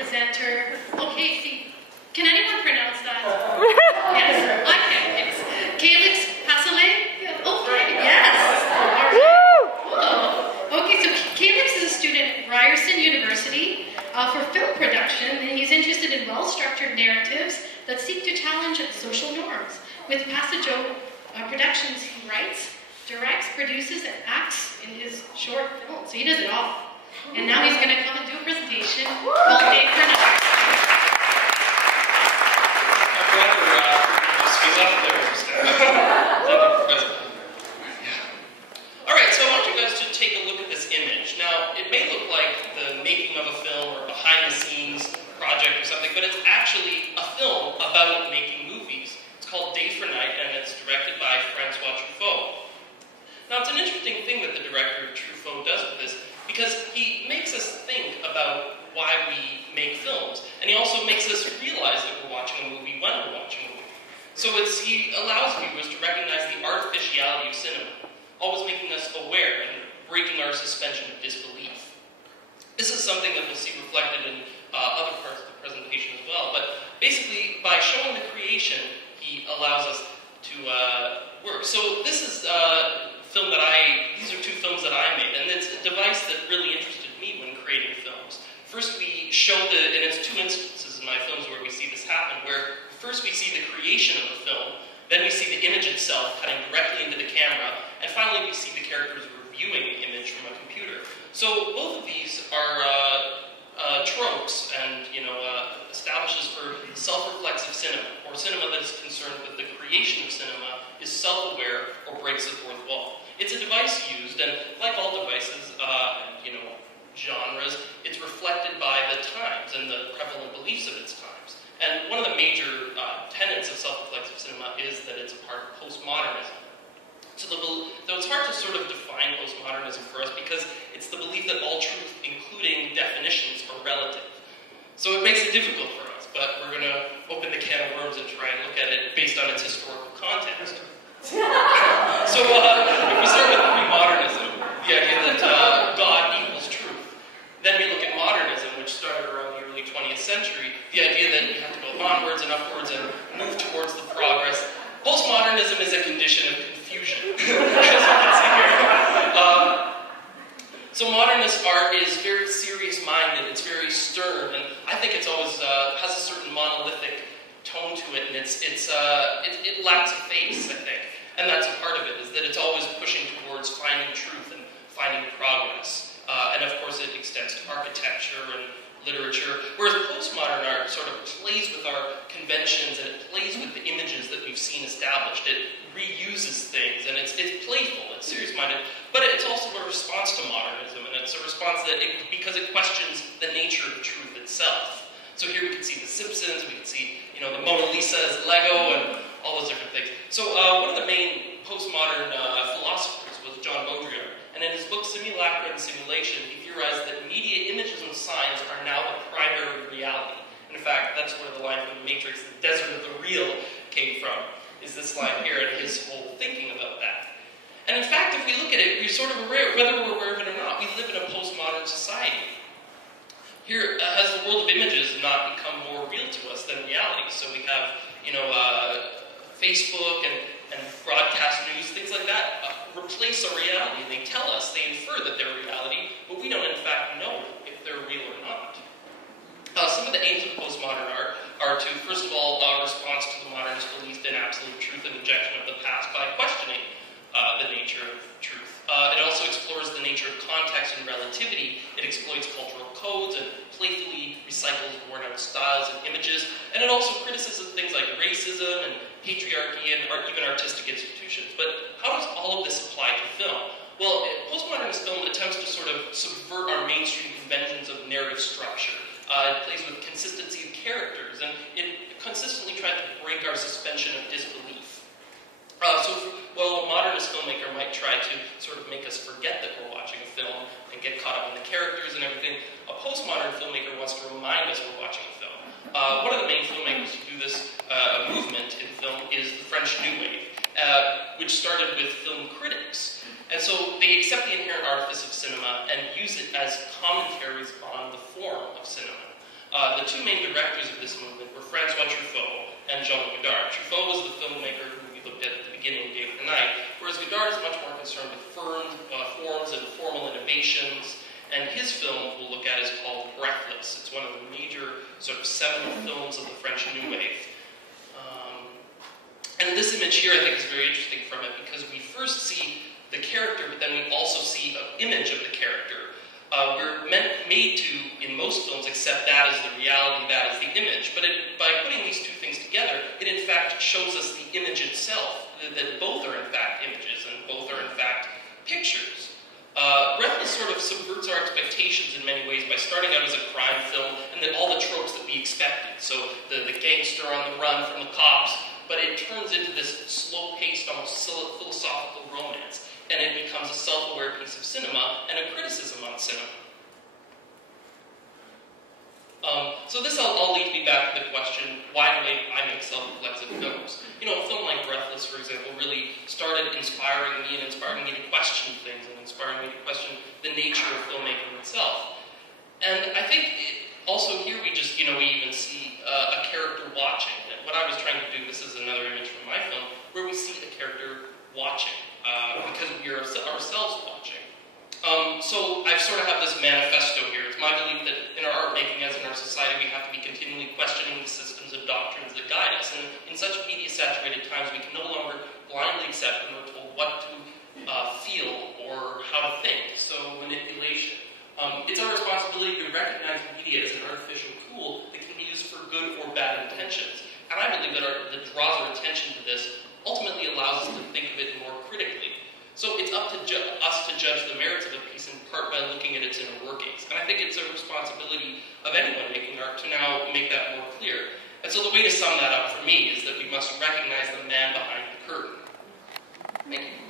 presenter. Okay, see, can anyone pronounce that? Yes, I can. Yes. Calyx, Passailaigue? Okay, yes. Whoa. Okay, so Calyx is a student at Ryerson University for film production, and he's interested in well-structured narratives that seek to challenge social norms. With Passailaigue Productions, he writes, directs, produces, and acts in his short films. So he does it all. And now he's going to come and do a presentation called Day for Night. My brother, he's up there. All right, so I want you guys to take a look at this image. Now, it may look like the making of a film or behind-the-scenes project or something, but it's actually a film about making movies. It's called Day for Night, and it's directed by Francois Truffaut. Now, it's an interesting thing that the director Truffaut does with this, because he makes us think about why we make films, and he also makes us realize that we're watching a movie when we're watching a movie. So he allows viewers to recognize the artificiality of cinema, always making us aware and breaking our suspension of disbelief. This is something that we'll see reflected in other parts of the presentation as well, but basically, by showing the creation, he allows us to work. So this is these are two films that I made, and it's a device that really interested me when creating films. First, we show and it's two instances in my films where we see this happen, where first we see the creation of the film, then we see the image itself cutting directly into the camera, and finally we see the characters reviewing the image from a computer. So both of these are tropes and establishes for self-reflexive cinema, or cinema that is concerned with the creation of cinema, is self-aware or breaks the fourth wall. It's a device used, and like all devices, genres, it's reflected by the times and the prevalent beliefs of its times. And one of the major tenets of self-reflexive cinema is that it's a part of postmodernism. So though it's hard to sort of define postmodernism for us because it's the belief that all truth, including definitions, are relative. So it makes it difficult for us, but we're going to open the can of worms and try and look at it based on its historical context. So if we start with pre-modernism, the idea that God equals truth. Then we look at modernism, which started around the early 20th century, the idea that you have to go onwards and upwards and move towards the progress. Postmodernism is a condition of confusion, as you can see here. So modernist art is very serious-minded, it's very stern, and I think it's always has a certain monolithic tone to it, and it lacks a face, I think. And that's a part of it, is that it's always pushing towards finding truth and finding progress. And of course it extends to architecture and literature, whereas postmodern art sort of plays with our conventions and it plays with the images that we've seen established. It reuses things, and it's playful, it's serious-minded, but it's also a response to modernism, and it's a response because it questions the nature of truth itself. So here we can see The Simpsons, we can see the Mona Lisa as Lego, and all those different things. So one of the main postmodern philosophers was John Baudrillard, and in his book Simulacra and Simulation, he theorized that media, images, and signs are now the primary reality. And in fact, that's where the line from The Matrix, the desert of the real, came from, is this line here, and his whole thinking about that. And in fact, if we look at it, we're sort of aware, whether we're aware of it or not, we live in a postmodern society. Here, has the world of images not become more real to us than reality? So we have, Facebook and broadcast news, things like that, replace our reality. They tell us, they infer that they're reality, but we don't in fact know if they're real or not. Some of the aims of postmodern art are to, first of all, response to the modernist belief in absolute truth and rejection of the past by questioning the nature of truth. It also explores the nature of context and relativity. It exploits cultural codes and playfully recycles worn-out styles and images. And it also criticizes things like racism and patriarchy and even artistic institutions. But how does all of this apply to film? Well, postmodernist film attempts to sort of subvert our mainstream conventions of narrative structure. It plays with consistency of characters, and it consistently tries to break our suspension of disbelief. While a modernist filmmaker might try to sort of make us forget that we're watching a film and get caught up in the characters and everything, a postmodern filmmaker wants to remind us we're watching a film. One of the main filmmakers who do this movement in film is the French New Wave, which started with film critics. And so they accept the inherent artifice of cinema and use it as commentaries on the form of cinema. The two main directors of this movement were Francois Truffaut and Jean-Luc. Truffaut was the filmmaker who we looked at the beginning of Day of the Night, whereas Godard is much more concerned with forms and formal innovations. And his film we'll look at is called Breathless. It's one of the major sort of seminal films of the French New Wave. And this image here I think is very interesting from it because we first see the character, but then we also see an image of the character. We're made to, in most films, accept that as the reality, that as the image. But by putting these two things together, it in fact shows us the image itself, that both are in fact images and both are in fact pictures. Breathless sort of subverts our expectations in many ways by starting out as a crime film and then all the tropes that we expected. So the gangster on the run from the cops, but it turns into this slow-paced, almost philosophical romance, and it becomes a self-aware piece of cinema and a criticism on cinema. So this all leads me back to the question, why do I make self-reflexive films? You know, a film like Breathless, for example, really started inspiring me to question things and inspiring me to question the nature of filmmaking itself. And I think also here we even see a character watching. And what I was trying to do, this is another image from my film, where we see the character watching, because we are ourselves watching. So I sort of have this manifesto here. It's my belief that in our art making, as in our society, we have to be continually questioning the systems of doctrines that guide us. And in such media-saturated times, we can no longer blindly accept when we're told what to feel or how to think. So manipulation. It's our responsibility to recognize media as an artificial tool that can be used for good or bad intentions. And I believe that draws our attention to this ultimately allows us to think of it more critically. So it's up to us to judge the merits of a piece in part by looking at its inner workings. And I think it's a responsibility of anyone making art to now make that more clear. And so the way to sum that up for me is that we must recognize the man behind the curtain. Thank you.